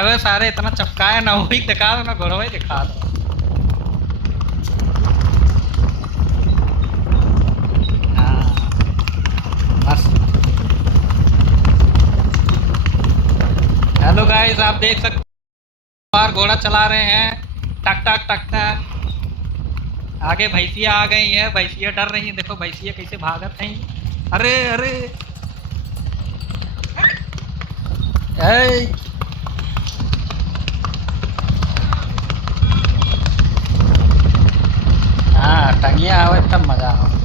अबे सारे इतना चपकाए ना, वही दिखा दो ना, घोड़ा ही दिखा दो। हाँ मस्त। हेलो गाइस, आप देख सकते हो बाहर घोड़ा चला रहे हैं, टक टक टक टक। आगे भैंसिया आ गई हैं, भैंसिया डर रही हैं, देखो भैंसिया कैसे भागत हैं। अरे अरे ए, हाँ टंगिया आवे तब मजा आवे।